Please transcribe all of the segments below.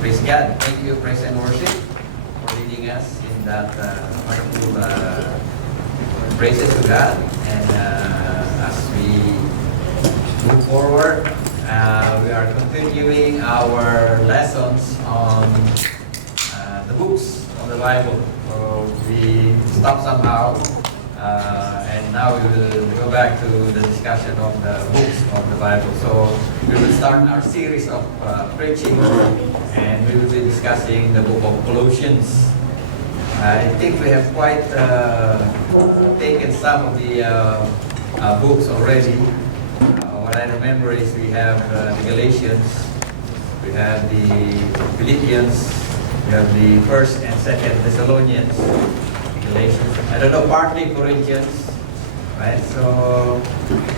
Praise God. Thank you, praise and worship, for leading us in that wonderful praises to God. And as we move forward, we are continuing our lessons on the books of the Bible. So we stopped somehow, and now we will go back to the discussion of the books of the Bible. So we will start our series of preaching, and we will be discussing the book of Colossians. I think we have quite taken some of the books already. What I remember is we have the Galatians, we have the Philippians, we have the First and Second Thessalonians, Galatians. I don't know, partly Corinthians, right? So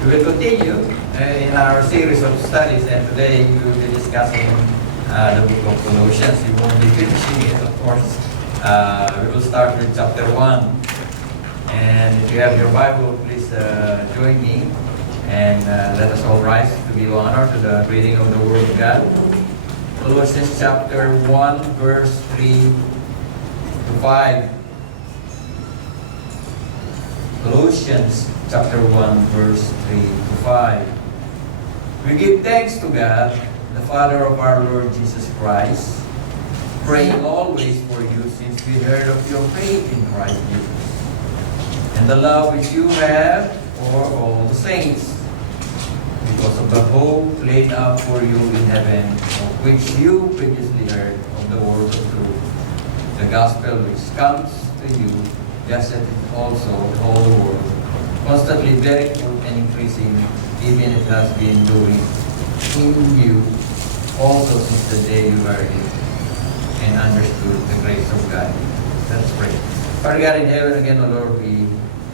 we will continue in our series of studies, and today we will be discussing the book of Colossians. We won't be finishing it, of course. We will start with chapter 1. And if you have your Bible, please join me. And let us all rise to give honor to the reading of the Word of God. Colossians chapter 1, verse 3 to 5. Colossians chapter 1, verse 3 to 5. We give thanks to God, the Father of our Lord Jesus Christ, praying always for you since we heard of your faith in Christ Jesus, and the love which you have for all the saints, because of the hope laid up for you in heaven, of which you previously heard of the word of truth, the gospel which comes to you, just as it also in all the world, constantly bearing fruit and increasing, even it has been doing in you also since the day you heard it and understood the grace of God. Let's pray. Father God in heaven, again, O Lord, we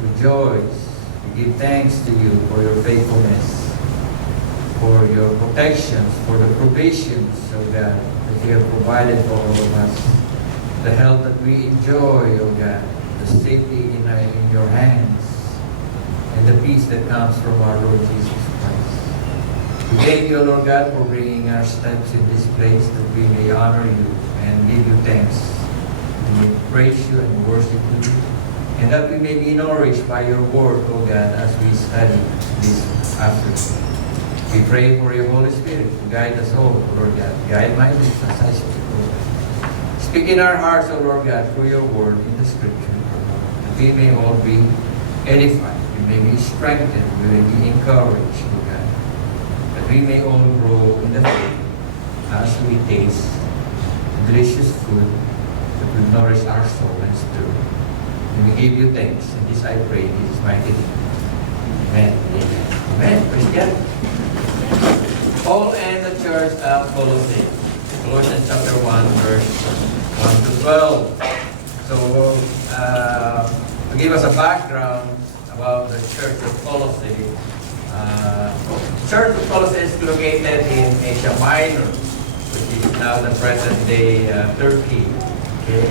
rejoice. We give thanks to you for your faithfulness, for your protections, for the provisions, O God, that you have provided for all of us, the health that we enjoy, O God, the safety in your hands, and the peace that comes from our Lord Jesus Christ. We thank you, Lord God, for bringing our steps in this place that we may honor you and give you thanks. We may praise you and worship you, and that we may be nourished by your word, O God, as we study this afternoon. We pray for your Holy Spirit to guide us all, Lord God. Guide my lips as I speak, Lord God. Speak in our hearts, O Lord God, through your word in the Scripture, that we may all be edified, we may be strengthened, we may be encouraged, O God, that we may all grow in the faith as we taste the delicious food that will nourish our soul and spirit. And we give you thanks, and this I pray in Jesus' mighty name. Amen. Amen. Amen. Praise God. Paul and the church of Colossae. Colossians chapter 1, verse 1 to 12. So, to give us a background about the church of Colossae, the church of Colossae is located in Asia Minor, which is now the present-day Turkey. Okay?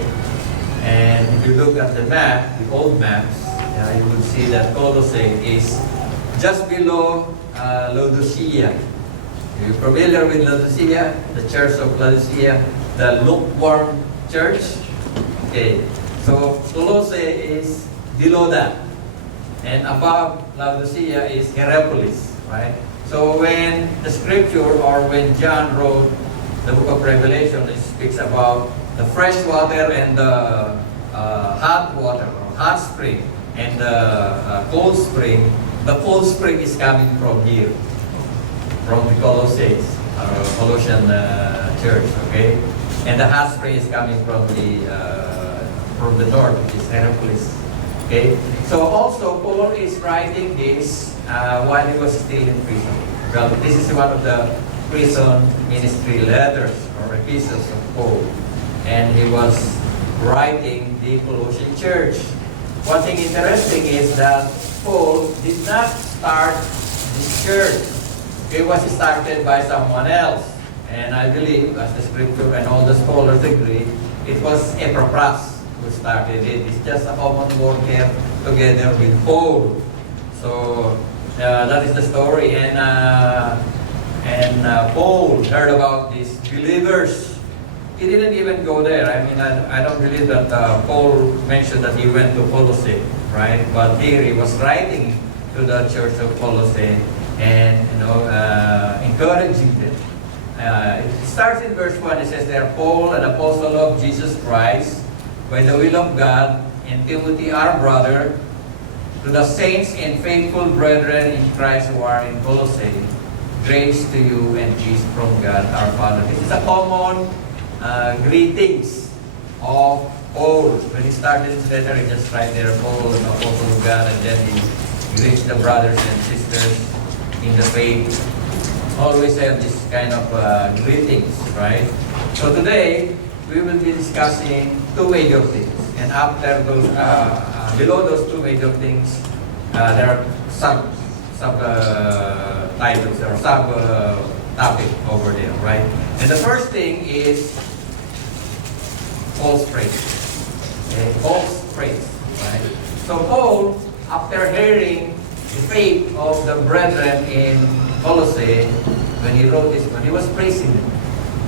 And if you look at the map, the old maps, you will see that Colossae is just below Laodicea. Are you familiar with Laodicea? The church of Laodicea, the lukewarm church? Okay, so Colossae is below that. And above Laodicea is Hierapolis, right? So when the scripture, or when John wrote the book of Revelation, it speaks about the fresh water and the hot water, or hot spring, and the cold spring. The cold spring is coming from here, from the Colossian church, okay? And the hot spring is coming from the north, which is Hierapolis, okay? So also, Paul is writing this while he was still in prison. Well, this is one of the prison ministry letters or epistles of Paul. And he was writing the Colossian church. One thing interesting is that Paul did not start this church. It was started by someone else. And I believe, as the scripture and all the scholars agree, it was Epaphras who started it. It's just a common worker together with Paul. So that is the story. And Paul heard about these believers he didn't even go there. I mean, I don't believe that Paul mentioned that he went to Colossae, right? But here he was writing to the church of Colossae and, encouraging them. It starts in verse 1. It says there, Paul, an apostle of Jesus Christ, by the will of God, and Timothy, our brother, to the saints and faithful brethren in Christ who are in Colossae, grace to you and peace from God our Father. This is a common greetings of Paul. When he started his letter, he just write there, Paul, an apostle of God, and then he greets the brothers and sisters in the faith. Always have this kind of greetings, right? So today, we will be discussing two major things. And after those, below those two major things, there are titles or topic over there, right? And the first thing is false praise. Okay? False praise, right? So Paul, after hearing the faith of the brethren in Colossae, when he wrote this one, he was praising them,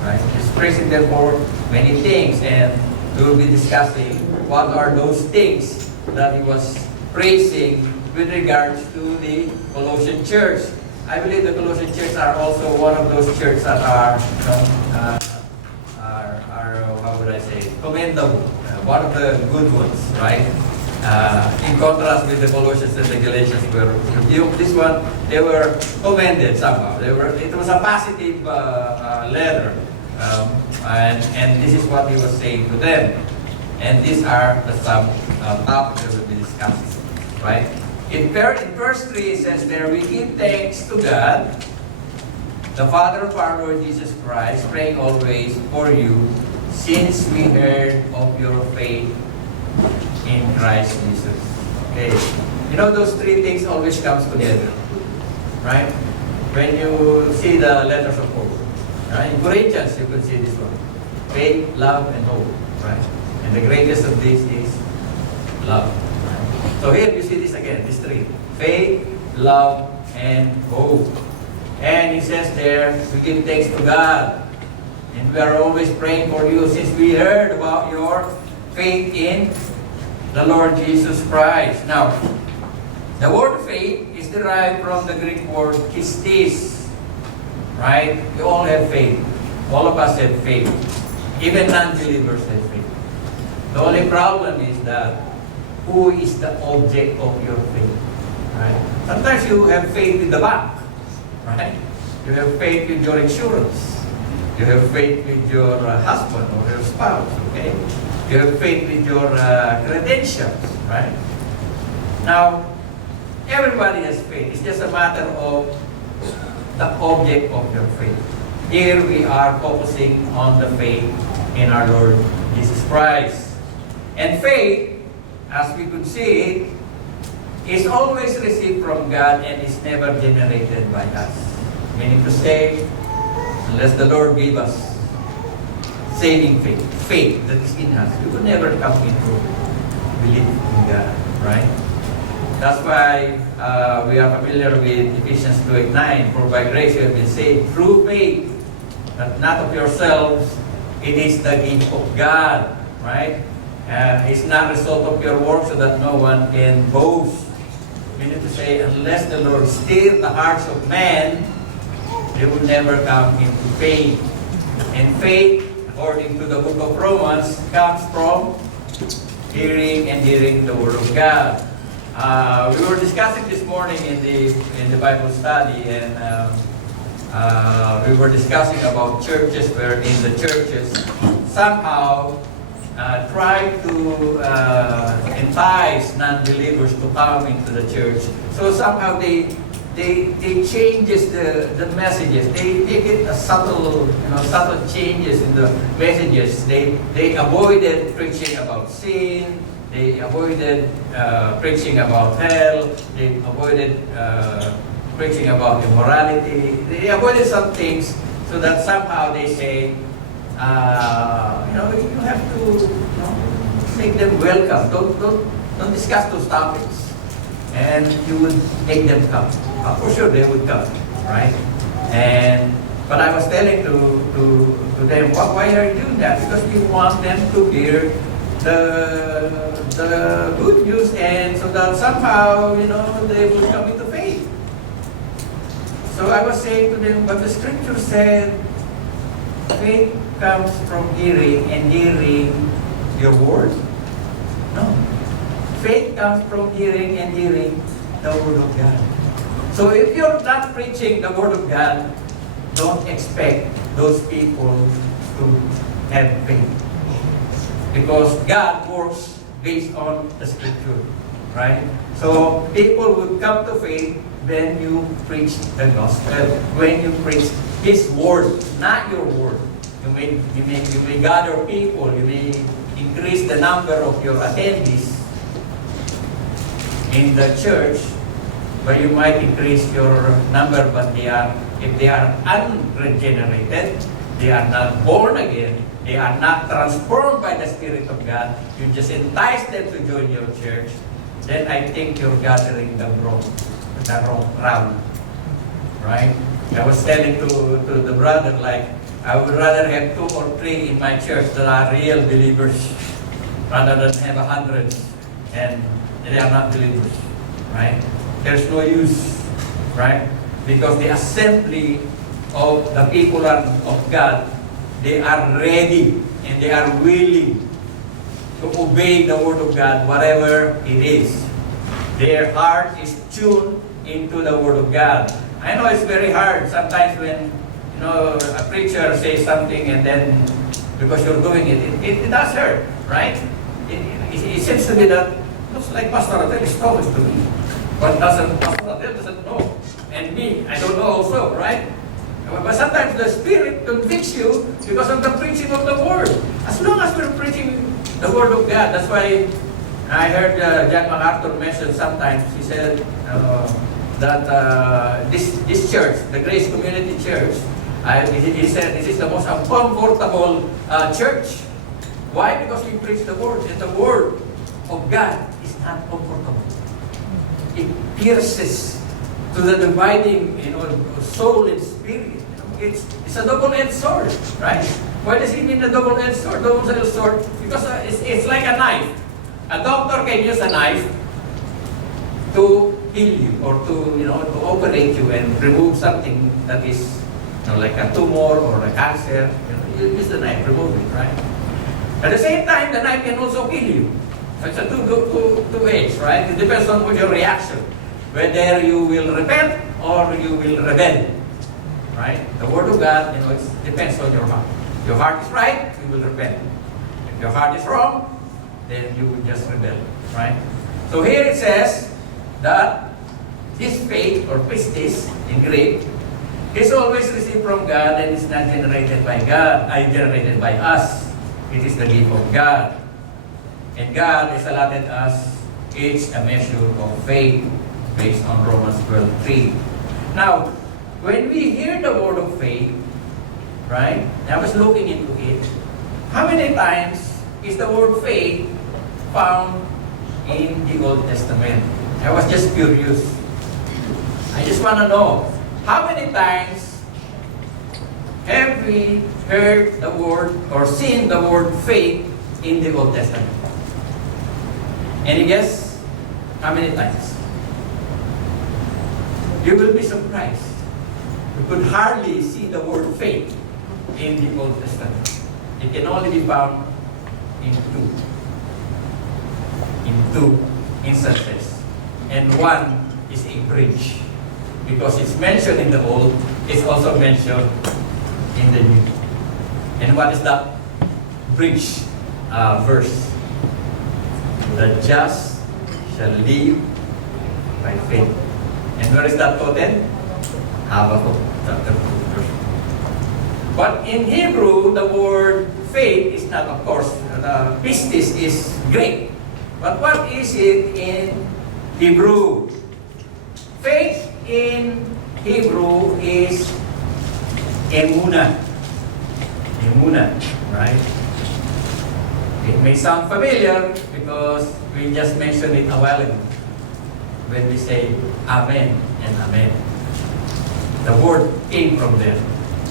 right? He was praising them for many things, and we will be discussing what are those things that he was praising with regards to the Colossian church. I believe the Colossian church are also one of those churches that are how would I say, commendable. One of the good ones, right? In contrast with the Colossians and the Galatians, where this one, they were commended somehow. It was a positive letter. And this is what he was saying to them. And these are the topics that we'll be discussing, right? In verse 3, it says there, we give thanks to God, the Father of our Lord Jesus Christ, praying always for you, since we heard of your faith in Christ Jesus. Okay. You know, those three things always comes together, right? When you see the letters of Paul, right? In Corinthians, you can see this one. Faith, love, and hope, right? And the greatest of these is love. Right? So here you see this again, these three. Faith, love, and hope. And he says there, we give thanks to God. And we are always praying for you since we heard about your faith in the Lord Jesus Christ. Now, the word faith is derived from the Greek word pistis. Right? We all have faith. All of us have faith. Even non-believers have faith. The only problem is that who is the object of your faith? Right? Sometimes you have faith in the bank. Right? You have faith with your insurance. You have faith with your husband or your spouse. Okay? You have faith with your credentials. Right? Now, everybody has faith. It's just a matter of the object of your faith. Here we are focusing on the faith in our Lord Jesus Christ. And faith, as we could see it, is always received from God and is never generated by us. Meaning to say, unless the Lord give us saving faith that is in us, we will never come into belief in God, right? That's why we are familiar with Ephesians 2:9. For by grace you have been saved through faith, but not of yourselves. It is the gift of God, right? It's not a result of your work, so that no one can boast. Meaning to say, unless the Lord stir the hearts of man, they will never come into faith. And faith, according to the book of Romans, comes from hearing and hearing the Word of God. We were discussing this morning in the Bible study, and we were discussing about churches wherein the churches somehow try to entice non-believers to come into the church. So somehow they changes the messages. They get a subtle changes in the messages. They avoided preaching about sin. They avoided preaching about hell. They avoided preaching about immorality. They avoided some things so that somehow they say, you have to make them welcome. Don't discuss those topics, and you would make them come. For sure, they would come, right? And But I was telling to them, why are you doing that? Because we want them to hear the good news, and so that somehow, they will come into faith. So I was saying to them, but the scripture said, faith comes from hearing, and hearing your word. No. Faith comes from hearing, and hearing the word of God. So if you're not preaching the word of God, don't expect those people to have faith. Because God works based on the scripture, right? So people would come to faith when you preach the gospel, when you preach His word, not your word. You may gather people, you may increase the number of your attendees in the church, but you might increase your number, but if they are unregenerated, they are not born again, they are not transformed by the Spirit of God, you just entice them to join your church, then I think you're gathering the wrong crowd. Right? I was telling to the brother, like, I would rather have 2 or 3 in my church that are real believers rather than have 100 and they are not believers. Right? There's no use. Right? Because the assembly of the people of God, they are ready and they are willing to obey the word of God, whatever it is. Their heart is tuned into the word of God. I know it's very hard sometimes when a preacher says something and then because you're doing it does hurt, right? It seems to me that looks like Pastor Adel is talking to me, but Pastor Adel doesn't know, and me, I don't know also, right? But sometimes the Spirit convicts you because of the preaching of the word. As long as we're preaching the word of God, that's why I heard John MacArthur mention sometimes. He said that this church, the Grace Community Church, he said this is the most uncomfortable church. Why? Because we preach the word, and the word of God is not comfortable. It pierces to the dividing, soul and spirit. It's a double-edged sword, right? Why does it mean a double-edged sword? Double-edged sword because it's like a knife. A doctor can use a knife to heal you or to operate you and remove something that is like a tumor or a cancer. You use the knife, remove it, right? At the same time, the knife can also kill you. So it's a two-edged, right? It depends on your reaction, whether you will repent or you will rebel, right? The word of God, it depends on your heart. If your heart is right, you will repent. If your heart is wrong, then you will just rebel, right? So here it says that this faith or pistis in Greek is always received from God and is not generated by God, generated by us. It is the gift of God. And God has allotted us each a measure of faith based on Romans 12:3. Now, when we hear the word of faith, right? I was looking into it. How many times is the word faith found in the Old Testament? I was just curious. I just want to know, how many times have we heard the word or seen the word faith in the Old Testament? Any guess? How many times? You will be surprised. You could hardly see the word faith in the Old Testament. It can only be found in two instances. And one is a bridge. Because it's mentioned in the Old, it's also mentioned in the New. And what is that bridge verse? The just shall live by faith. And where is that quoted? Habakkuk chapter 2, verse 1. But in Hebrew, the word faith is not, of course, pistis is Greek. But what is it in Hebrew? Faith in Hebrew is emunah. Emunah, right? It may sound familiar because we just mentioned it a while ago when we say Amen and Amen. The word came from there.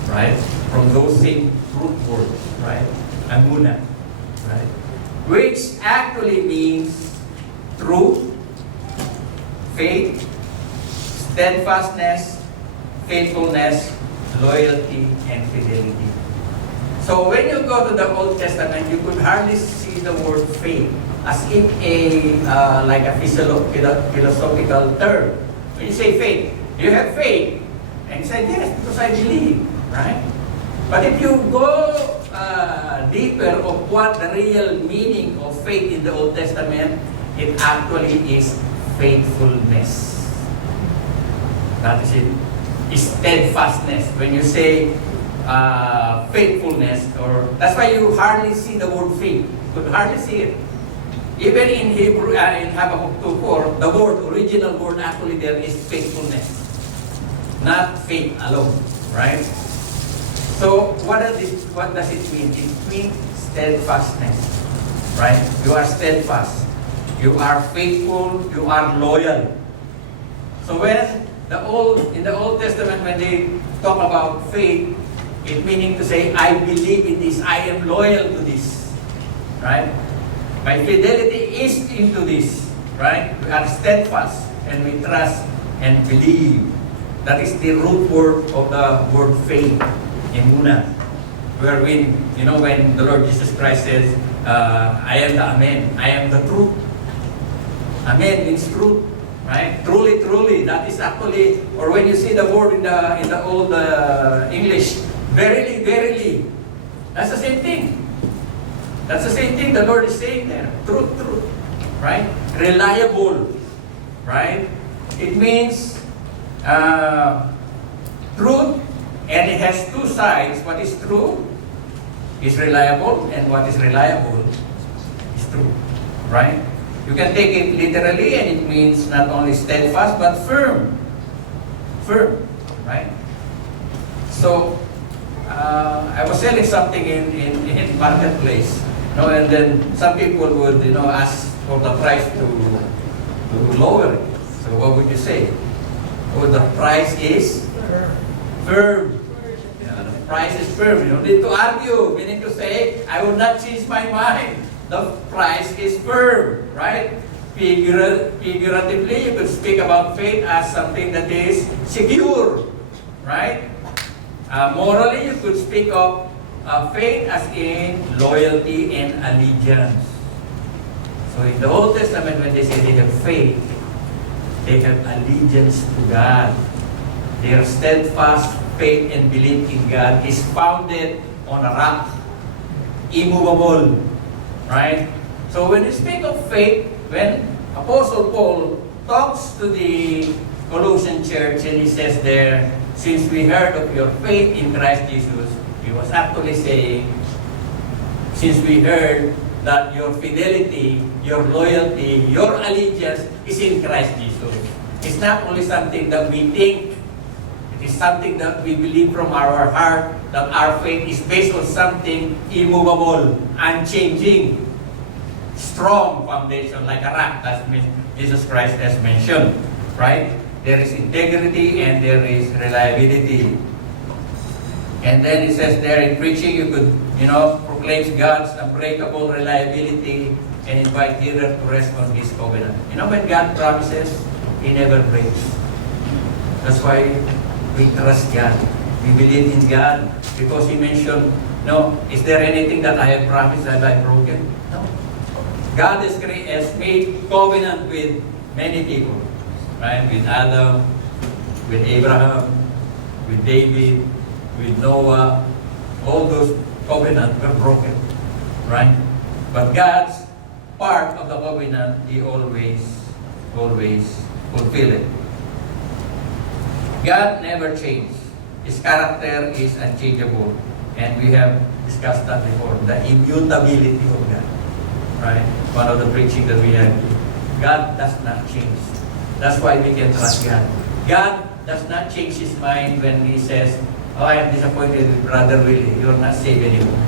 right? From those same root words, right? Amuna, right? Which actually means truth, faith, steadfastness, faithfulness, loyalty, and fidelity. So when you go to the Old Testament, you could hardly see the word faith as in like a philosophical term. When you say faith, you have faith, and you say yes because I believe, right? But if you go deeper of what the real meaning of faith in the Old Testament, it actually is faithfulness. That is it. Steadfastness. When you say faithfulness, or that's why you hardly see the word faith. You could hardly see it. Even in Hebrew, in Habakkuk 2:4, the original word actually there is faithfulness, not faith alone, right? So what does it mean? It means steadfastness, right? You are steadfast, you are faithful, you are loyal. So when in the Old Testament, when they talk about faith, it meaning to say, I believe in this, I am loyal to this, right? My fidelity is into this, right? We are steadfast and we trust and believe. That is the root word of the word faith, emuna. Where when the Lord Jesus Christ says, I am the Amen, I am the truth. Amen means truth, right? Truly, truly. That is actually, or when you see the word in the old English, verily, verily. That's the same thing. That's the same thing the Lord is saying there. Truth, truth. Right? Reliable. Right? It means truth, and it has two sides. What is true is reliable, and what is reliable is true. Right? You can take it literally, and it means not only steadfast, but firm. Firm. Right? So, I was selling something in marketplace, and then some people would, ask for the price to lower it. So what would you say? Oh, the price is firm. The price is firm. You don't need to argue. You need to say, I will not change my mind. The price is firm, right? Figuratively, you could speak about faith as something that is secure, right? Morally, you could speak of faith as in loyalty and allegiance. So in the Old Testament, when they say they have faith, they have allegiance to God. Their steadfast faith and belief in God is founded on a rock, immovable, right? So when you speak of faith, when Apostle Paul talks to the Colossian church and he says there, since we heard of your faith in Christ Jesus, he was actually saying, since we heard that your fidelity, your loyalty, your allegiance is in Christ Jesus. It's not only something that we think, it is something that we believe from our heart, that our faith is based on something immovable, unchanging, strong foundation, like a rock, as Jesus Christ has mentioned, right? There is integrity and there is reliability. And then it says there in preaching, you could, proclaim God's unbreakable reliability and invite hearer to rest on His covenant. When God promises, He never breaks. That's why we trust God. We believe in God because He mentioned, is there anything that I have promised that I have broken? No. God has made covenant with many people. Right? With Adam, with Abraham, with David, with Noah, all those covenants were broken, right? But God's part of the covenant, He always fulfill it. God never changed. His character is unchangeable, and we have discussed that before, the immutability of God, right? One of the preaching that we had. God does not change. That's why we can trust God. God does not change His mind when He says, oh, I am disappointed with Brother Willie. You're not saved anymore.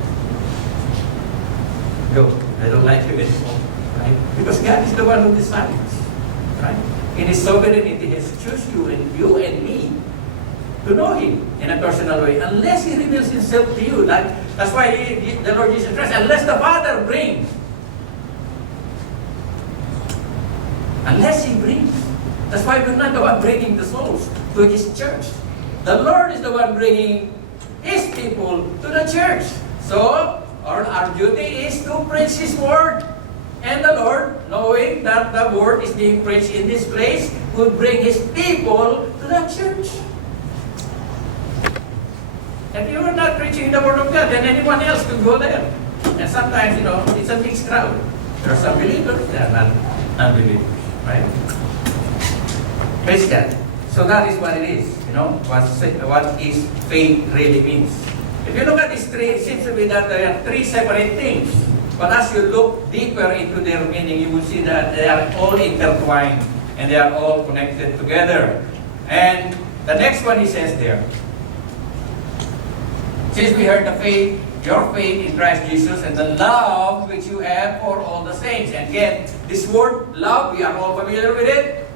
Go. I don't like you anymore. Right? Because God is the one who decides. Right? In His sovereignty, He has chosen you and me to know Him in a personal way unless He reveals Himself to you. That's why the Lord Jesus Christ, unless the Father brings, unless He brings. That's why we're not the one bringing the souls to His church. The Lord is the one bringing His people to the church. So, our duty is to preach His Word. And the Lord, knowing that the Word is being preached in this place, would bring His people to the church. If you are not preaching the Word of God, then anyone else could go there. And sometimes, it's a mixed crowd. There are some believers, there are not unbelievers. Right? Praise God. So that is what it is. What is faith really means. If you look at these three, it seems to be that there are three separate things. But as you look deeper into their meaning, you will see that they are all intertwined and they are all connected together. And the next one he says there, since we heard the faith, your faith in Christ Jesus and the love which you have for all the saints. And again, this word love, we are all familiar with it.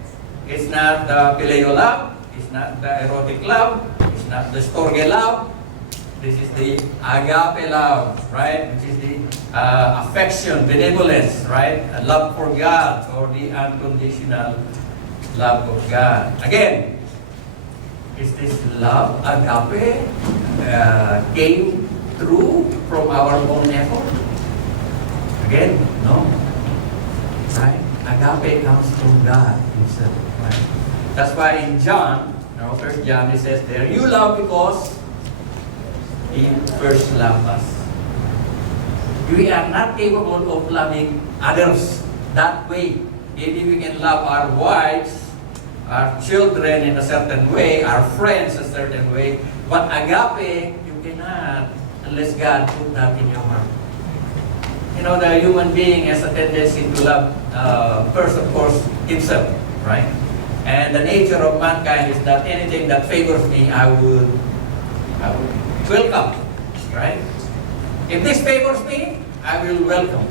It's not the phileo love. It's not the erotic love. It's not the storge love. This is the agape love, right? Which is the affection, benevolence, right? A love for God, or the unconditional love of God. Again, is this love, agape, came through from our own effort? Again, no. Right? Agape comes from God Himself. Right? That's why in John, 1 John, it says there, you love because He first loved us. We are not capable of loving others that way. Maybe we can love our wives, our children in a certain way, our friends a certain way, but agape, you cannot unless God put that in your heart. The human being has a tendency to love, first of course, himself, right? And the nature of mankind is that anything that favors me, I would welcome, right? If this favors me, I will welcome,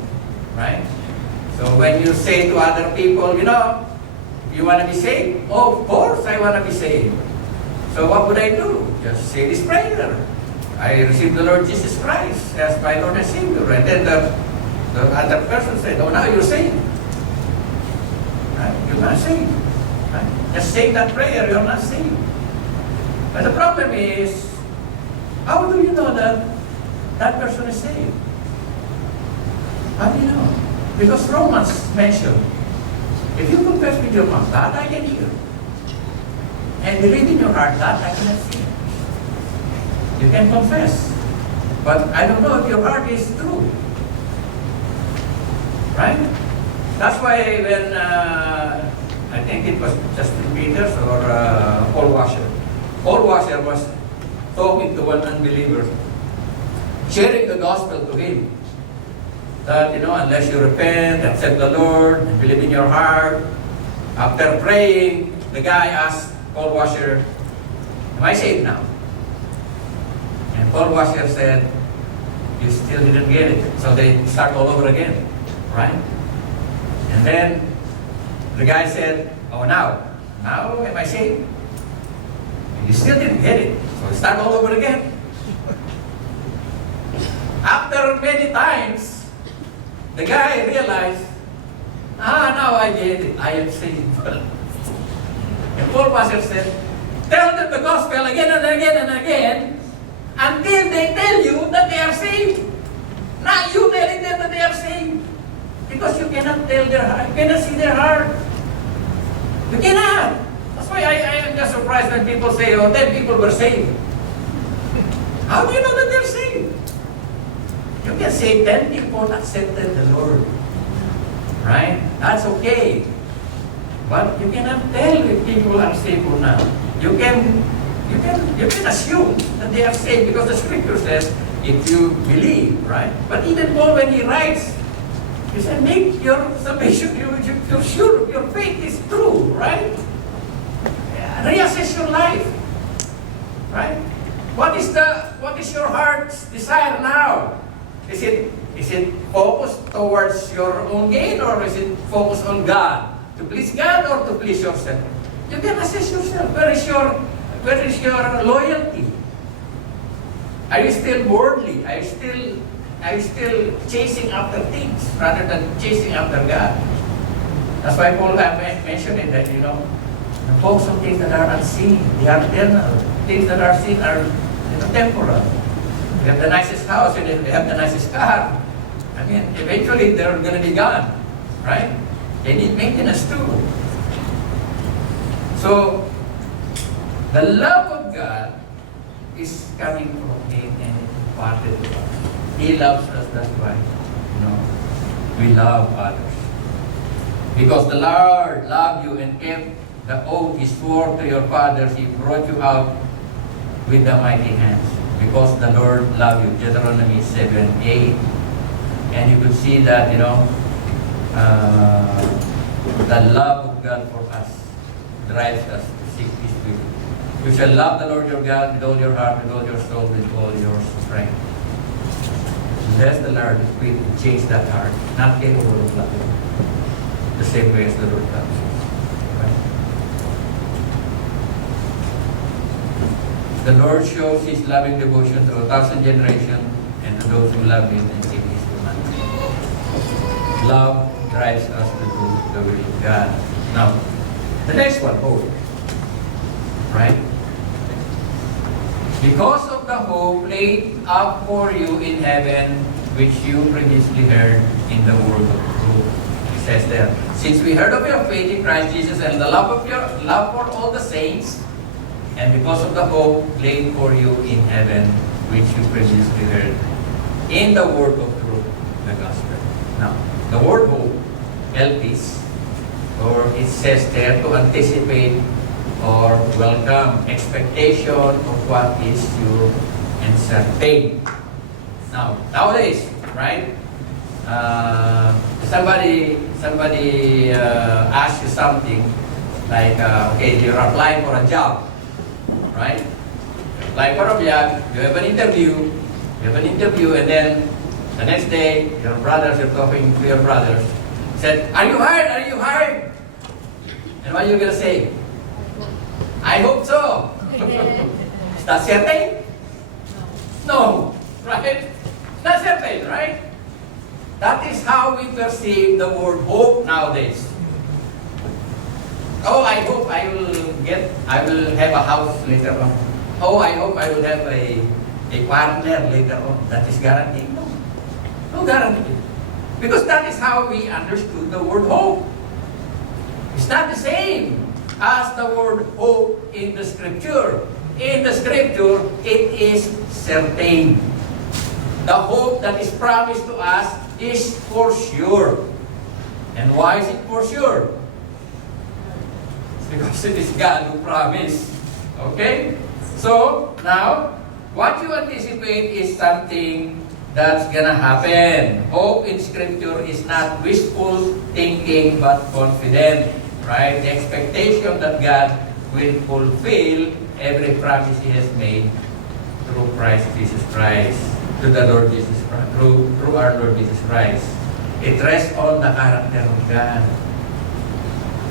right? So when you say to other people, you want to be saved? Oh, of course I want to be saved. So what would I do? Just say this prayer. I received the Lord Jesus Christ as my Lord and Savior. And then the other person said, oh, now you're saved. Right? You're not saved. Right? Just say that prayer, you're not saved. But the problem is, how do you know that that person is saved? How do you know? Because Romans mentioned, if you confess with your mouth, that I can hear, and believe in your heart, that I cannot see. You can confess, but I don't know if your heart is true. Right? That's why when, I think it was Justin Peters or Paul Washer. Paul Washer was talking to one unbeliever, sharing the gospel to him. That, unless you repent, accept the Lord, and believe in your heart, after praying, the guy asked Paul Washer, am I saved now? And Paul Washer said, you still didn't get it. So they start all over again, right? And then the guy said, oh, now am I saved? And you still didn't get it. So we start all over again. After many times, the guy realized, now I get it. I am saved. And Paul Washer said, tell them the gospel again and again and again until they tell you that they are saved. Not you telling them that they are saved. Because you cannot tell their heart. You cannot see their heart. You cannot. That's why I am just surprised when people say, 10 people were saved. How do you know that they're saved? You can say 10 people accepted the Lord. Right? That's okay. But you cannot tell if people are saved or not. You can assume that they are saved because the scripture says, if you believe, right? But even Paul, when he writes, he said, make your salvation, you're sure your faith is true, right? Reassess your life, right? What is your heart's desire now? Is it focused towards your own gain, or is it focused on God? To please God or to please yourself? You can assess yourself. Where is your where is your loyalty? Are you still worldly? Are you still chasing after things rather than chasing after God? That's why Paul mentioned it that, focus on things that are unseen. They are eternal. Things that are seen are temporal. You have the nicest house and you have the nicest car. I mean, eventually they're going to be gone. Right? They need maintenance too. So, the love of God is coming from Him and imparted to us. He loves us, that's why, we love others. Because the Lord loved you and kept the oath He swore to your fathers, He brought you out with the mighty hands. Because the Lord loved you. Deuteronomy 7:8. And you could see that, the love of God for us drives us to seek His will. You shall love the Lord your God with all your heart, with all your soul, with all your strength. Bless the Lord if we change that heart, not capable of loving the same way as the Lord loves us. Right? The Lord shows His loving devotion to 1,000 generations and to those who love Him and keep His commandments. Love drives us to do the will of God. Now, the next one, hope. Right? Because of the hope laid up for you in heaven, which you previously heard in the word of truth. It says there, since we heard of your faith in Christ Jesus and the love of your love for all the saints, and because of the hope laid for you in heaven, which you previously heard in the word of truth, the gospel. Now, the word hope, elpis, or it says there to anticipate or welcome, expectation of what is sure and certain. Now, nowadays, right? Somebody asks you something like, okay, you're applying for a job, right? Applying for a job, you have an interview, and then the next day, you're talking to your brothers, said, are you hired? Are you hired? And what are you going to say? I hope so. Is that certain? No, right? Not certain, right? That is how we perceive the word hope nowadays. Oh, I hope I will have a house later on. Oh, I hope I will have a partner later on. That is guaranteed. No guarantee. Because that is how we understood the word hope. It's not the same as the word hope in the Scripture. In the Scripture, it is certain. The hope that is promised to us is for sure. And why is it for sure? It's because it is God who promised. Okay? So, now, what you anticipate is something that's gonna happen. Hope in Scripture is not wishful thinking but confident. Right? The expectation that God will fulfill every promise He has made through Christ Jesus Christ, to the Lord Jesus Christ, through our Lord Jesus Christ. It rests on the character of God.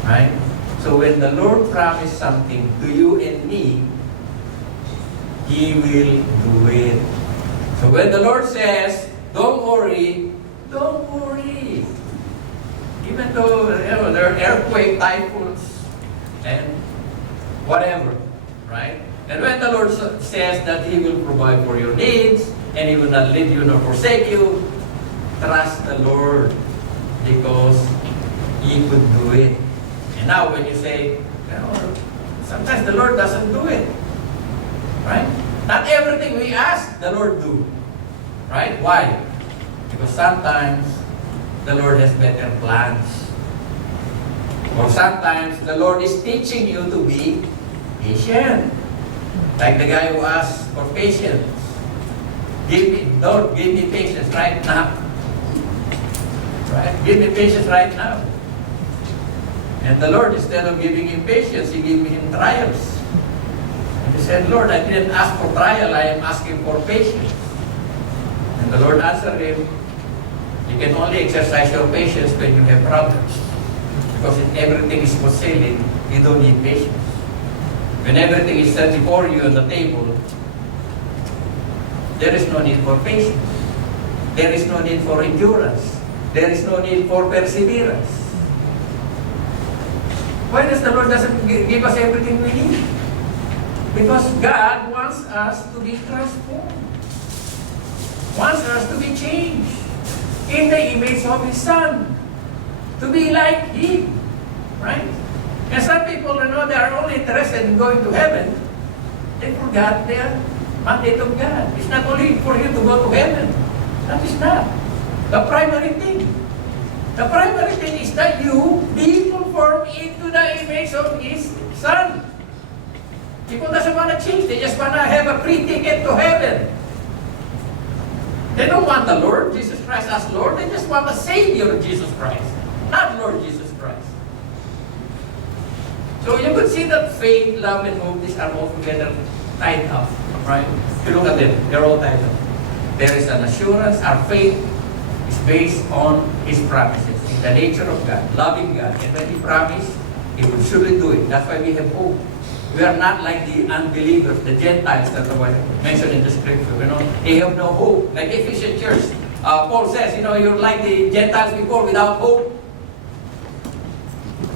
Right? So when the Lord promised something to you and me, He will do it. So when the Lord says, don't worry, don't worry. Even though there are earthquake, typhoons, and whatever, right? And when the Lord says that He will provide for your needs, and He will not leave you nor forsake you, trust the Lord, because He could do it. And now when you say, sometimes the Lord doesn't do it, right? Not everything we ask, the Lord do, right? Why? Because sometimes the Lord has better plans. Or sometimes the Lord is teaching you to be patient. Like the guy who asked for patience. Lord, give me patience right now. Right? Give me patience right now. And the Lord, instead of giving him patience, He gave him trials. And he said, Lord, I didn't ask for trial, I am asking for patience. And the Lord answered him, you can only exercise your patience when you have problems. Because if everything is smooth sailing, you don't need patience. when everything is set before you on the table, there is no need for patience. There is no need for endurance. There is no need for perseverance. Why does the Lord doesn't give us everything we need? Because God wants us to be transformed. Wants us to be changed in the image of His Son. To be like Him. Right? And some people, they are only interested in going to heaven. They forgot their mandate of God. It's not only for you to go to heaven. That is not the primary thing. The primary thing is that you be conformed into the image of His Son. People doesn't want to change. They just want to have a free ticket to heaven. They don't want the Lord Jesus Christ as Lord. They just want the Savior Jesus Christ, not Lord Jesus Christ. So you could see that faith, love, and hope, these are all together tied up. Right? If you look at them, they're all tied up. There is an assurance. Our faith is based on His promises. In the nature of God, loving God. And when He promised, He will surely do it. That's why we have hope. We are not like the unbelievers, the Gentiles that are mentioned in the scripture. They have no hope. Like Ephesian church, Paul says, you're like the Gentiles before without hope.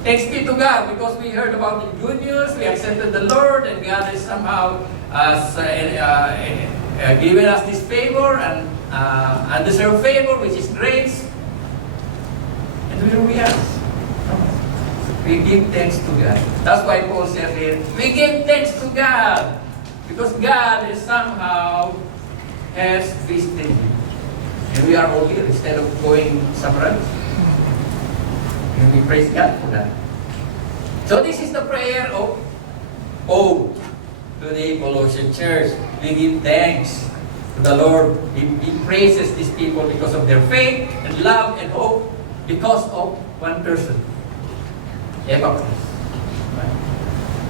Thanks be to God because we heard about the good news, we accepted the Lord, and God has somehow given us this favor and undeserved favor, which is grace. And here we are. We give thanks to God. That's why Paul says here, we give thanks to God. Because God is somehow has visited you. And we are all here instead of going somewhere else. And we praise God for that. So this is the prayer of Paul to the Colossian church. We give thanks to the Lord. He praises these people because of their faith and love and hope because of one person. Epaphras. Right?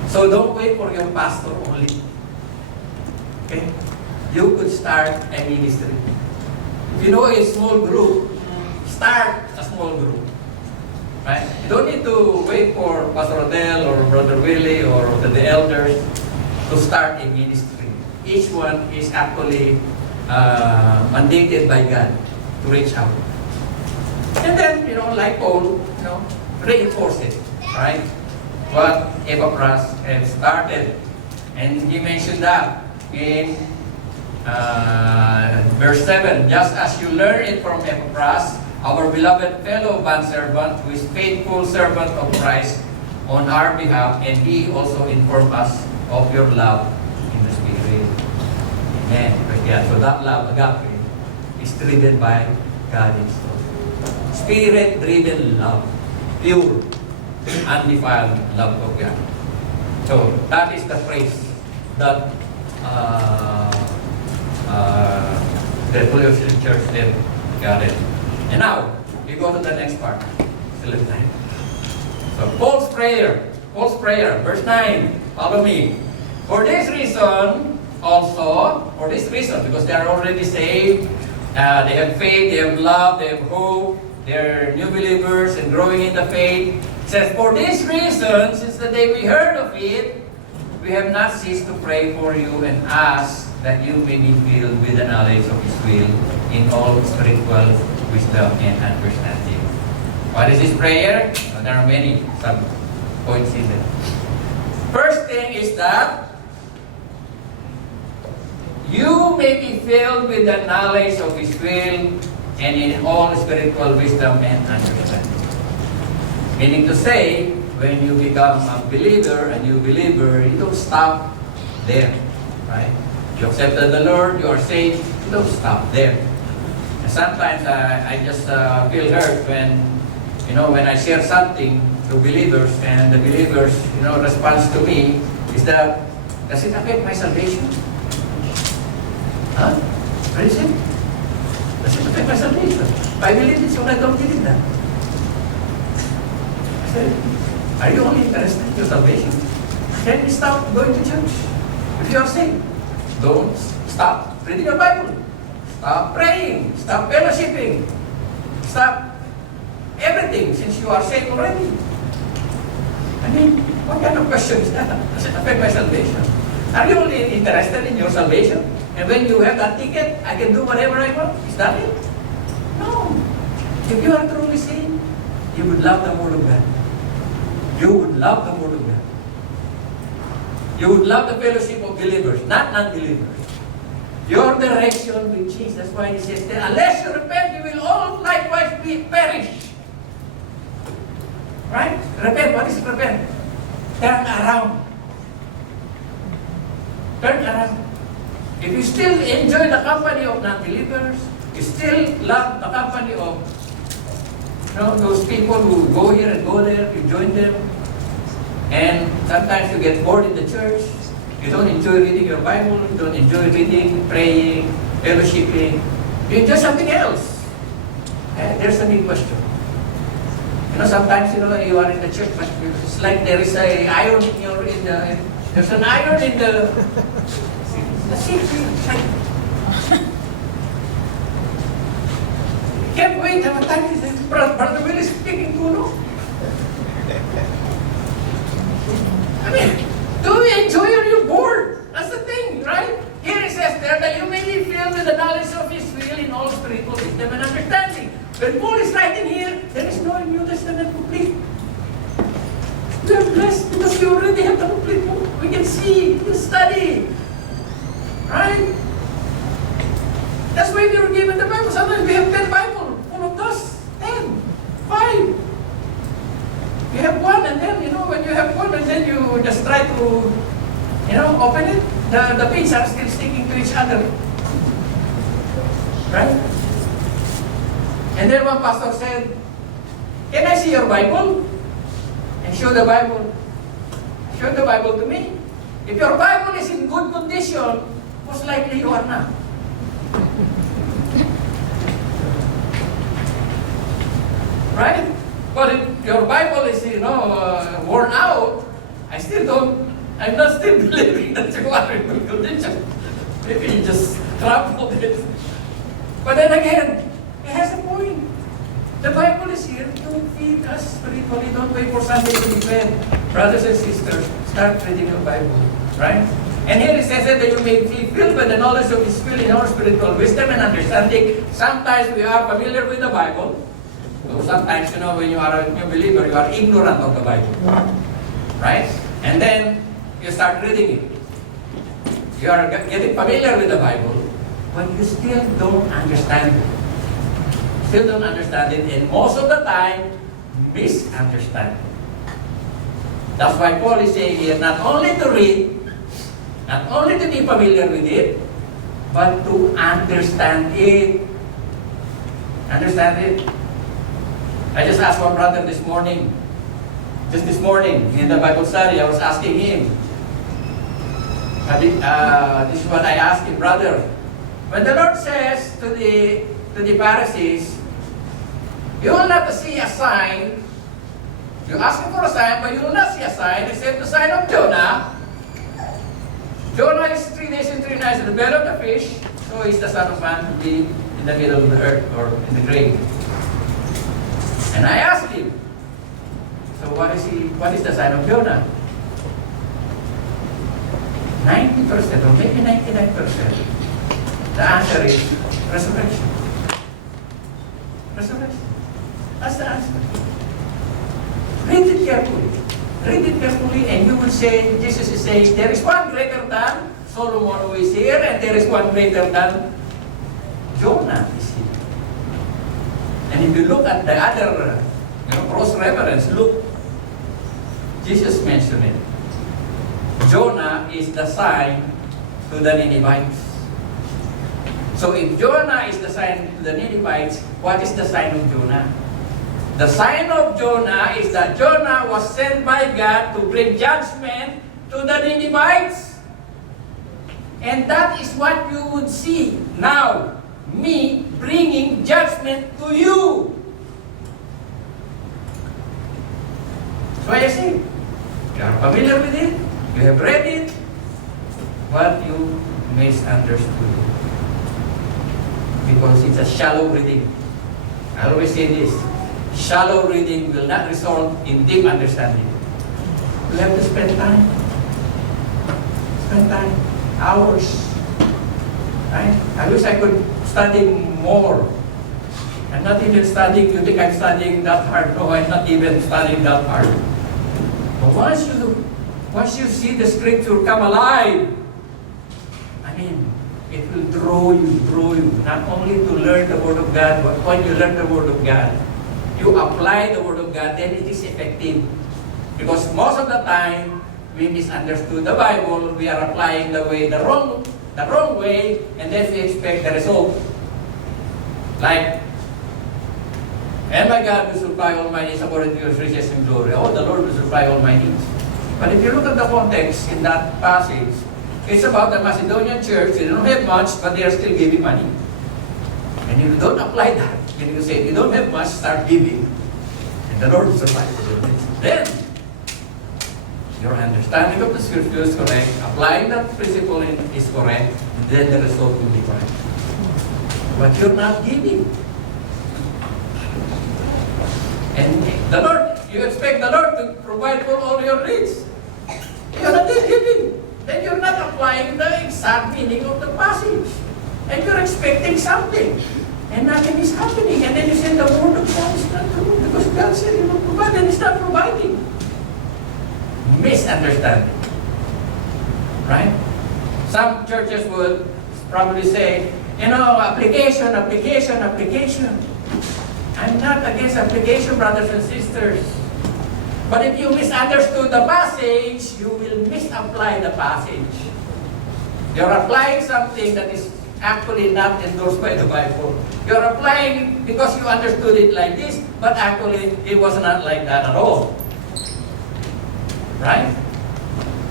So don't wait for your pastor only. Okay? You could start a ministry. If you know a small group, start a small group. Right? You don't need to wait for Pastor Adele or Brother Willie or the elders to start a ministry. Each one is actually mandated by God to reach out. And then, like Paul, reinforce it. Right? What Epaphras had started. And he mentioned that in verse 7. Just as you learn it from Epaphras, our beloved fellow bondservant, who is faithful servant of Christ on our behalf, and he also informed us of your love in the Spirit. Amen. So that love, agape, is driven by God Himself. Spirit-driven love. Pure, undefiled love of God. So that is the phrase that the Colossian church then got it. And now we go to the next part. Still have time. So Paul's prayer, verse 9. Follow me. For this reason, because they are already saved, they have faith, they have love, they have hope. They're new believers and growing in the faith. It says, for this reason, since the day we heard of it, we have not ceased to pray for you and ask that you may be filled with the knowledge of His will in all spiritual wisdom and understanding. What is this prayer? Well, there are many points in it. First thing is that you may be filled with the knowledge of His will and in all spiritual wisdom and understanding. Meaning to say, when you become a believer, a new believer, you don't stop there. Right? You accepted the Lord, you are saved, you don't stop there. And sometimes I just feel hurt when I share something to believers and the believers, response to me is that, does it affect my salvation? Huh? What is it? Does it affect my salvation? I believe it, so I don't believe that. I said, are you only interested in your salvation? Then stop going to church. If you are saved, don't stop reading your Bible. Stop praying. Stop fellowshipping. Stop everything since you are saved already. I I mean, what kind of question is that? Does it affect my salvation? Are you only interested in your salvation? And when you have that ticket, I can do whatever I want? Is that it? No. If you are truly saved, you would love the Word of God. You would love the Word of God. You would love the fellowship of believers, not non-believers. Your direction will change. That's why he says that unless you repent, you will all likewise perish. Right? Repent. What is repent? Turn around. Turn around. If you still enjoy the company of non-believers, you still love the company of those people who go here and go there, you join them, and sometimes you get bored in the church, you don't enjoy reading your Bible, you don't enjoy reading, praying, fellowshipping, you enjoy something else. There's a big question. Sometimes you are in the church, but it's like there is an iron there's an iron in the seat. Can't wait. Brother Will is speaking to no. I mean, do you enjoy or you're bored? That's the thing, right? Here it says there that you may be filled with the knowledge of His will in all spiritual wisdom and understanding. When Paul is writing here, there is no New Testament complete. We are blessed because we already have the complete book. We can see, we can study. Right? That's why we were given the Bible. Sometimes we have 10 Bible. Full of those. 10. 5. You have one and then, when you have one and then you just try to, open it. The pages are still sticking to each other. Right? And then one pastor said, "Can I see your Bible?" And show the Bible. Show the Bible to me. If your Bible is in good condition, most likely you are not. Right? But if your Bible is, worn out, I'm not still believing that you are in good condition. Maybe you just crumpled it. But then again, it has a point. The Bible is here to feed us spiritually. Don't wait for Sunday to be fed. Brothers and sisters, start reading your Bible. Right? And here it says that you may be filled with the knowledge of His will in all spiritual wisdom and understanding. Sometimes we are familiar with the Bible. So sometimes, when you are a new believer, you are ignorant of the Bible. Right? And then you start reading it. You are getting familiar with the Bible, but you still don't understand it. Still don't understand it, and most of the time, misunderstand it. That's why Paul is saying here, not only to read, not only to be familiar with it, but to understand it. Understand it? I just asked one brother this morning, in the Bible study, I was asking him, this is what I asked him, brother. When the Lord says to the Pharisees, you will not see a sign. You ask him for a sign, but you will not see a sign except the sign of Jonah. Jonah is 3 days and 3 nights in the belly of the fish, so is the Son of Man to be in the middle of the earth or in the grave. And I asked him, so what is the sign of Jonah? 90% or maybe 99%. The answer is resurrection. Resurrection. That's the answer. Read it carefully. Read it carefully and you will say, Jesus is saying, there is one greater than Solomon who is here, and there is one greater than Jonah is here. And if you look at the other cross-reference, look, Jesus mentioned it. Jonah is the sign to the Ninevites. So if Jonah is the sign to the Ninevites, what is the sign of Jonah? The sign of Jonah is that Jonah was sent by God to bring judgment to the Ninevites. And that is what you would see now, me bringing judgment to you. So I say, you are familiar with it, you have read it, but you misunderstood it. Because it's a shallow reading. I always say this, shallow reading will not result in deep understanding. We have to spend time. Spend time. Hours. Right? I wish I could study more. I'm not even studying, you think I'm studying that hard. No, I'm not even studying that hard. But once you see the scripture come alive, I mean, it will draw you, not only to learn the Word of God, but when you learn the Word of God, you apply the Word of God, then it is effective. Because most of the time, we misunderstood the Bible, we are applying the wrong way, and then we expect the result. Like, and my God will supply all my needs according to His riches and glory. Oh, the Lord will supply all my needs. But if you look at the context in that passage, it's about the Macedonian church. They don't have much, but they are still giving money. And if you don't apply that, when you say, you don't have much, start giving. And the Lord will supply your needs. Then, your understanding of the scripture is correct, applying that principle is correct, then the result will be correct. But you're not giving. And the Lord, you expect the Lord to provide for all your needs. You're not giving. Then you're not applying the exact meaning of the passage. And you're expecting something. And nothing is happening. And then you say the Word of God is not true. Because God said He will provide and He's not providing. Misunderstanding. Right? Some churches would probably say, application. I'm not against application, brothers and sisters. But if you misunderstood the passage, you will misapply the passage. You're applying something that is actually not endorsed by the Bible. You're applying because you understood it like this, but actually it was not like that at all. Right?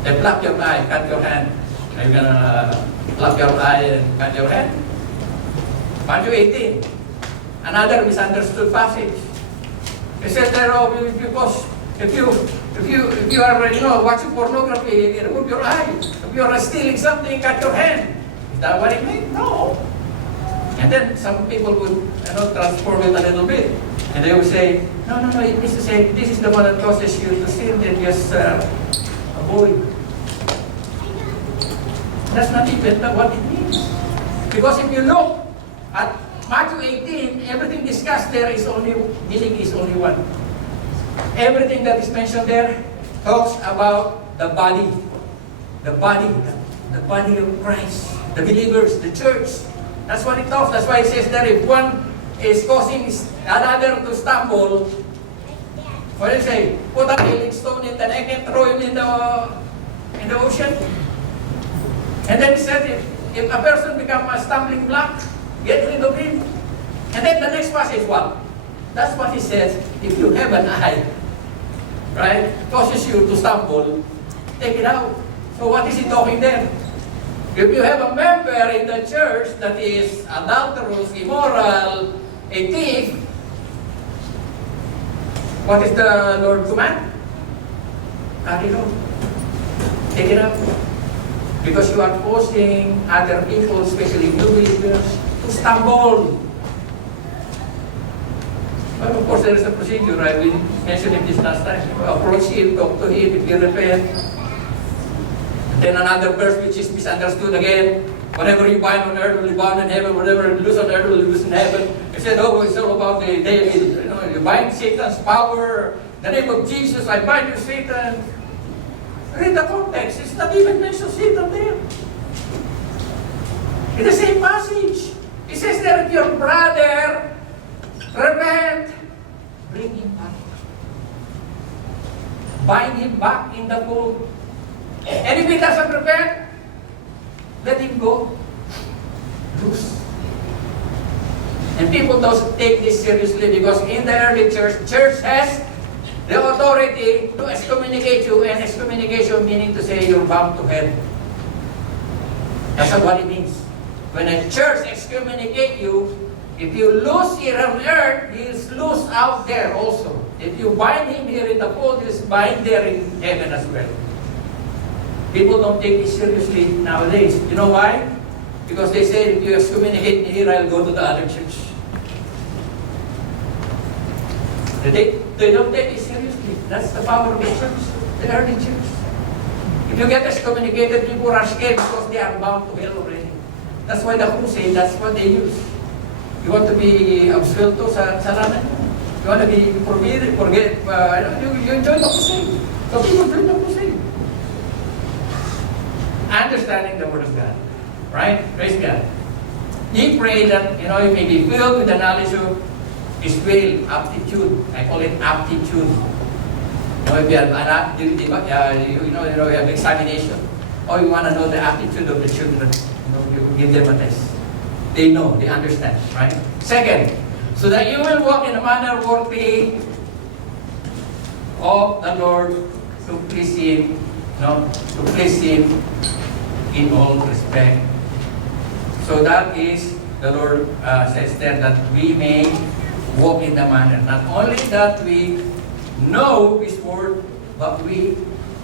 They pluck your eye, cut your hand. Are you gonna pluck your eye and cut your hand? Matthew 18. Another misunderstood passage. He said there, because if you are watching pornography, remove your eye. If you are stealing something, cut your hand. Is that what it means? No. And then some people would transform it a little bit, and they would say, no. It means to say this is the one that causes you to sin. Then just avoid. That's not even what it means. Because if you look at Matthew 18, everything discussed there meaning is only one. Everything that is mentioned there talks about the body of Christ, the believers, the church. That's what it talks. That's why it says that if one is causing another to stumble, what do you say? Put a healing stone in the neck and throw him in the ocean. And then he said, if a person becomes a stumbling block, get rid of him. And then the next passage, what? That's what he says. If you have an eye, right, causes you to stumble, take it out. So what is he talking there? If you have a member in the church that is adulterous, immoral, a thief, what is the Lord command? Cut it off. Take it out. Because you are causing other people, especially new believers, to stumble. But of course, there is a procedure, right? We mentioned it this last time. You approach him, talk to him, if you repent. Then another verse which is misunderstood again. Whatever you bind on earth will be bound in heaven. Whatever you loose on earth will be loose in heaven. He said, it's all about the David. You bind Satan's power. In the name of Jesus, I bind you, Satan. Read the context. It's not even mentioned Satan there. In the same passage, it says that if your brother repent, bring him back. Bind him back in the fold. And if he doesn't repent, let him go. Loose. And people don't take this seriously because in the early church has the authority to excommunicate you, and excommunication meaning to say you're bound to hell. That's what it means. When a church excommunicate you, if you lose here on earth, he is loose out there also. If you bind him here in the fold, he is bind there in heaven as well. People don't take this seriously nowadays. You know why? Because they say, if you excommunicate me here, I'll go to the other church. They don't take it seriously. That's the power of the church. The early Jews. If you get excommunicated, people are scared because they are bound to hell already. That's why the crusade, that's what they use. You want to be absuelto sa salanan? You want to be forgiven, you join the crusade. So people join the crusade. Understanding the Word of God. Right? Praise God. He prayed that, you may be filled with the knowledge of His will, aptitude. I call it aptitude. If you have you have examination, or you want to know the aptitude of the children, you give them a test. They know, they understand, right? Second, so that you will walk in a manner worthy of the Lord to please Him, to please Him in all respect. So that is, the Lord says there that we may walk in the manner. Not only that we know His Word, but we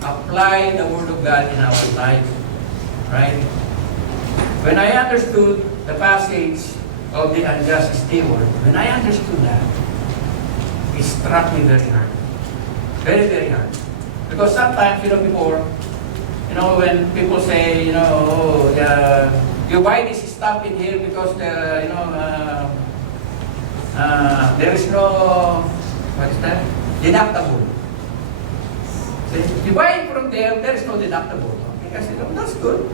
apply the Word of God in our life. Right? When I understood the passage of the unjust steward, when I understood that, it struck me very hard. Very, very hard. Because sometimes, before, when people say, you buy this stuff in here because there is no, what is that? Deductible. So you buy it from there is no deductible. Okay, I said, that's good.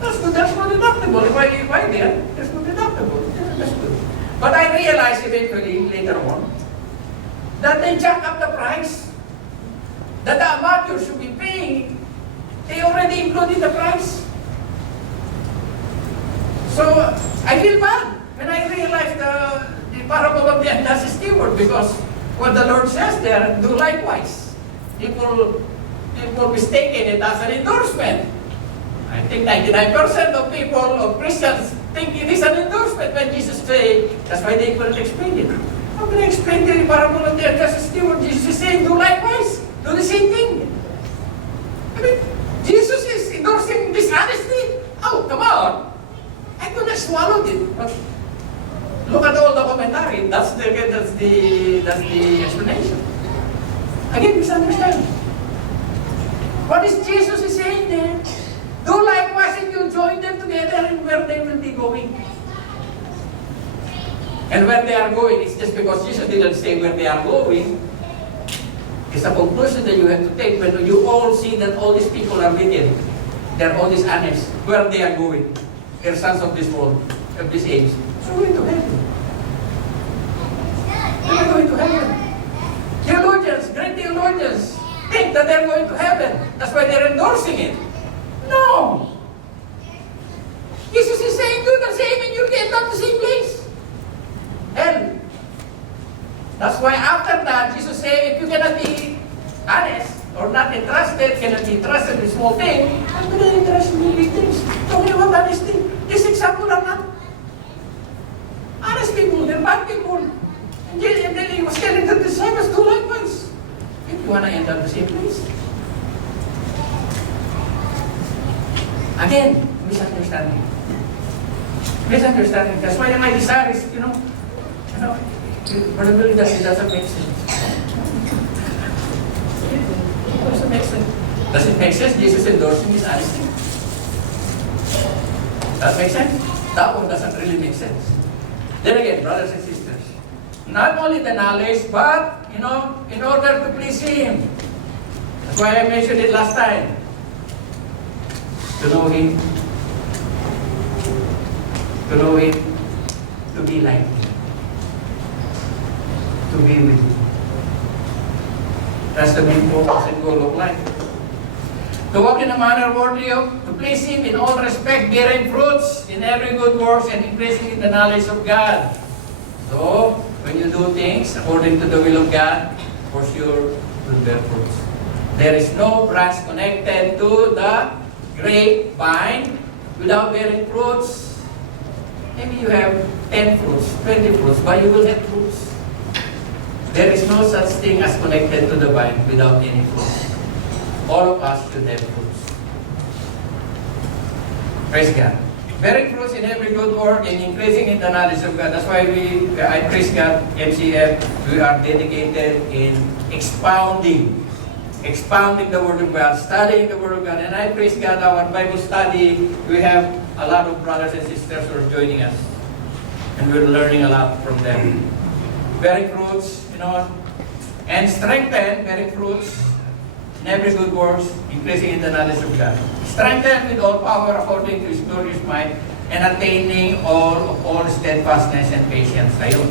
That's good, there's no deductible. If I buy there, there's no deductible. Yeah, that's good. But I realized eventually, later on, that they jack up the price. That the amount you should be paying, they already included the price. So, I feel bad when I realized the parable of the unjust steward, because what the Lord says there, do likewise. People mistaken it as an endorsement. I think 99% of people, of Christians, think it is an endorsement when Jesus says, that's why they couldn't explain it. How can I explain the parable of the unjust steward? Jesus is saying, do likewise. Do the same thing. I mean, Jesus is endorsing dishonesty. Oh, come on. I could have swallowed it. But look at all the commentary. That's the explanation. Again, misunderstand. What is Jesus is saying there? Do likewise and you join them together in where they will be going. And where they are going, it's just because Jesus didn't say where they are going. It's a conclusion that you have to take when you all see that all these people are wicked. They're all these honest. Where they are going. They're sons of this world, of this age. So we're going to heaven. They're going to heaven. Theologians, great theologians, think that they're going to heaven. That's why they're endorsing it. No! Jesus is saying, do the same and you'll end up the same place. Hell. That's why after that, Jesus said, if you cannot be honest or not entrusted, cannot be trusted with small things, I'm going to entrust you with big things. Talking about honesty. This example are not honest people, they're bad people. And then he was telling the disciples, do likewise. If you want to end up the same place. Again, misunderstanding. Misunderstanding. That's why my desire is, but really doesn't make sense. It doesn't make sense. Does it make sense? Jesus endorsing his honesty. That makes sense? That one doesn't really make sense. Then again, brothers and sisters, not only the knowledge, but, in order to please Him. That's why I mentioned it last time. To know Him. To know Him. To be like Him. To be with Him. That's the main purpose and goal of life. To walk in a manner worthy of, to please Him in all respect, bearing fruits in every good works and increasing in the knowledge of God. So, when you do things according to the will of God, for sure, will bear fruits. There is no branch connected to the grapevine without bearing fruits. Maybe you have 10 fruits, 20 fruits, but you will have fruits. There is no such thing as connected to the vine without any fruits. All of us should have fruits. Praise God. Bearing fruits in every good work and increasing in the knowledge of God. That's why praise God, MCF, we are dedicated in expounding expounding the Word of God, studying the Word of God. And I praise God, our Bible study, we have a lot of brothers and sisters who are joining us. And we're learning a lot from them. Bearing fruits, and strengthen, bearing fruits in every good works, increasing in the knowledge of God. Strengthen with all power according to His glorious might, and attaining all steadfastness and patience. Ayun.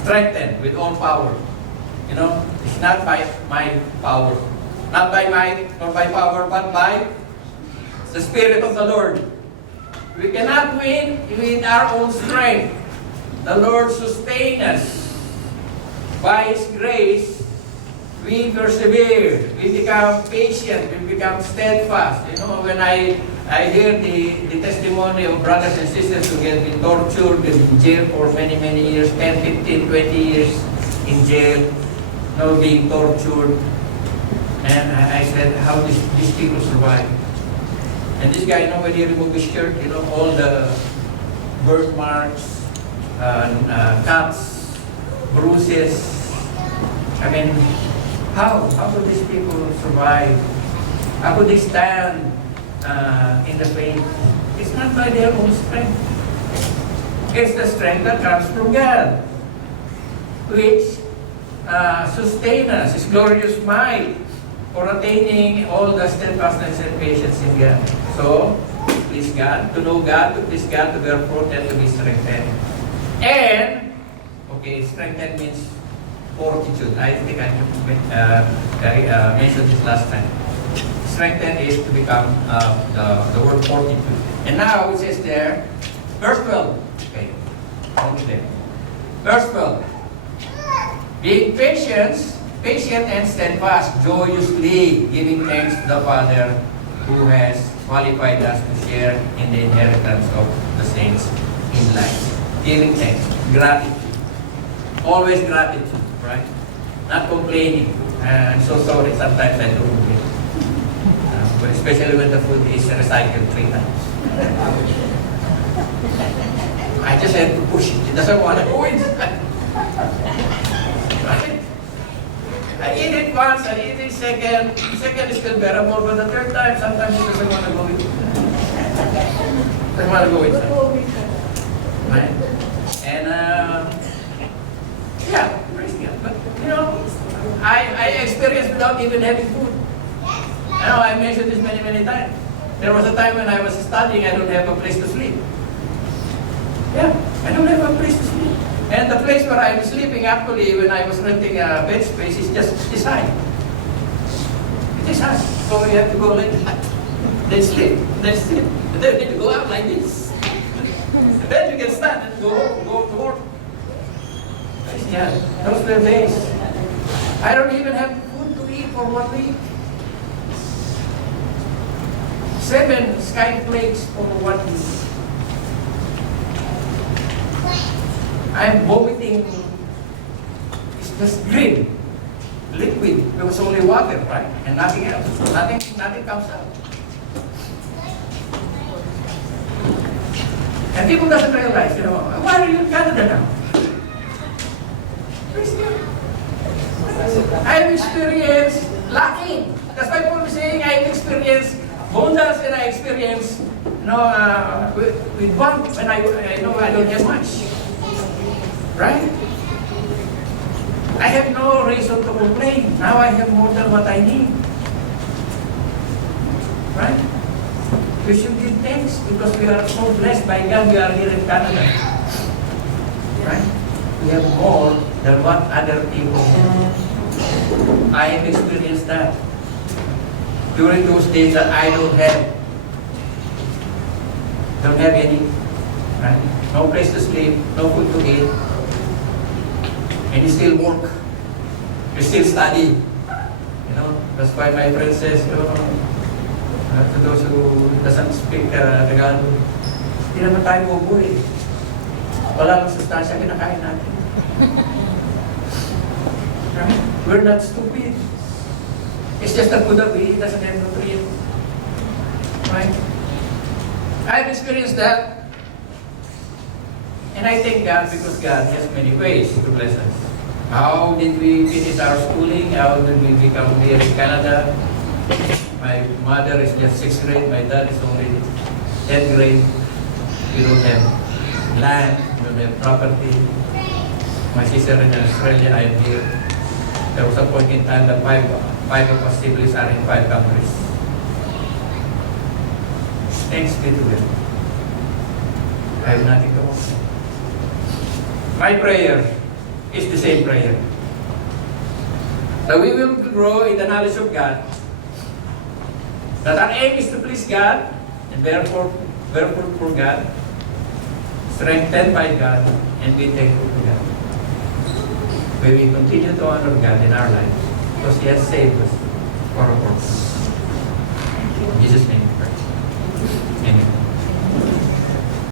Strengthen with all power. It's not by my power. Not by might or by power, but by the Spirit of the Lord. We cannot win with our own strength. The Lord sustain us. By His grace, we persevere. We become patient. We become steadfast. When I hear the testimony of brothers and sisters who have been tortured in jail for many, many years, 10, 15, 20 years in jail, being tortured. And I said, how these people survive? And this guy, when he removed his shirt, all the birthmarks, cuts, bruises. I mean, how could these people survive? How could they stand in the faith? It's not by their own strength. It's the strength that comes from God, which sustains us, His glorious might, for attaining all the steadfastness and patience in God. So, please God, to know God, to please God, to bear fruit, and to be strengthened. And, strengthened means fortitude. I think I mentioned this last time. Strengthened is to become the word fortitude. And now it says there, verse 12. Okay, only there. Verse 12. Being patient and steadfast, joyously giving thanks to the Father who has qualified us to share in the inheritance of the saints in light. Giving thanks, gratitude. Always gratitude, right? Not complaining. I'm so sorry, sometimes I do complain. But especially when the food is recycled 3 times. I just have to push it. It doesn't want to go inside. Right? I eat it once, I eat it second. Second is still bearable, but the third time, sometimes it doesn't want to go inside. Doesn't want to go inside. Right? And, praise God. But, I experienced without even having food. I mentioned this many, many times. There was a time when I was studying, I don't have a place to sleep. Yeah, I don't have a place to sleep. And the place where I was sleeping, actually, when I was renting a bed space, is just this high. It is high. So you have to go like that. Then sleep. And then you need to go out like this. And then you can stand and go to work. Yeah, those were days. I don't even have food to eat for 1 week. 7 sky flakes for 1 week. I'm vomiting. It's just green, liquid. There was only water, right? And nothing else. Nothing comes out. And people doesn't realize, why are you in Canada now? I've experienced lacking. That's why Paul is saying I've experienced abundance and I experienced, with want when I know I don't have much. Right? I have no reason to complain. Now I have more than what I need. Right? We should give thanks because we are so blessed by God. We are here in Canada. Right? We have more than what other people have. I have experienced that. During those days that I don't have any. Right? No place to sleep, no food to eat. And you still work. You still study. That's why my friend says, to those who doesn't speak Tagalog, hindi naman tayo bubuhay. Wala lang sustansya kinakain natin. Right? We're not stupid. It's just the food that we eat doesn't have nutrients. Right? I've experienced that. And I thank God because God has many ways to bless us. How did we finish our schooling? How did we become here in Canada? My mother is just 6th grade, my dad is only 10th grade. We don't have land, we don't have property. My sister in Australia, I am here. There was a point in time that five of us siblings are in 5 countries. Thanks be to them. I have nothing to offer. My prayer is the same prayer. That we will grow in the knowledge of God. That our aim is to please God and therefore for God, strengthened by God, and be thankful to God. We will continue to honor God in our lives because He has saved us for a purpose. In Jesus' name we pray. Amen.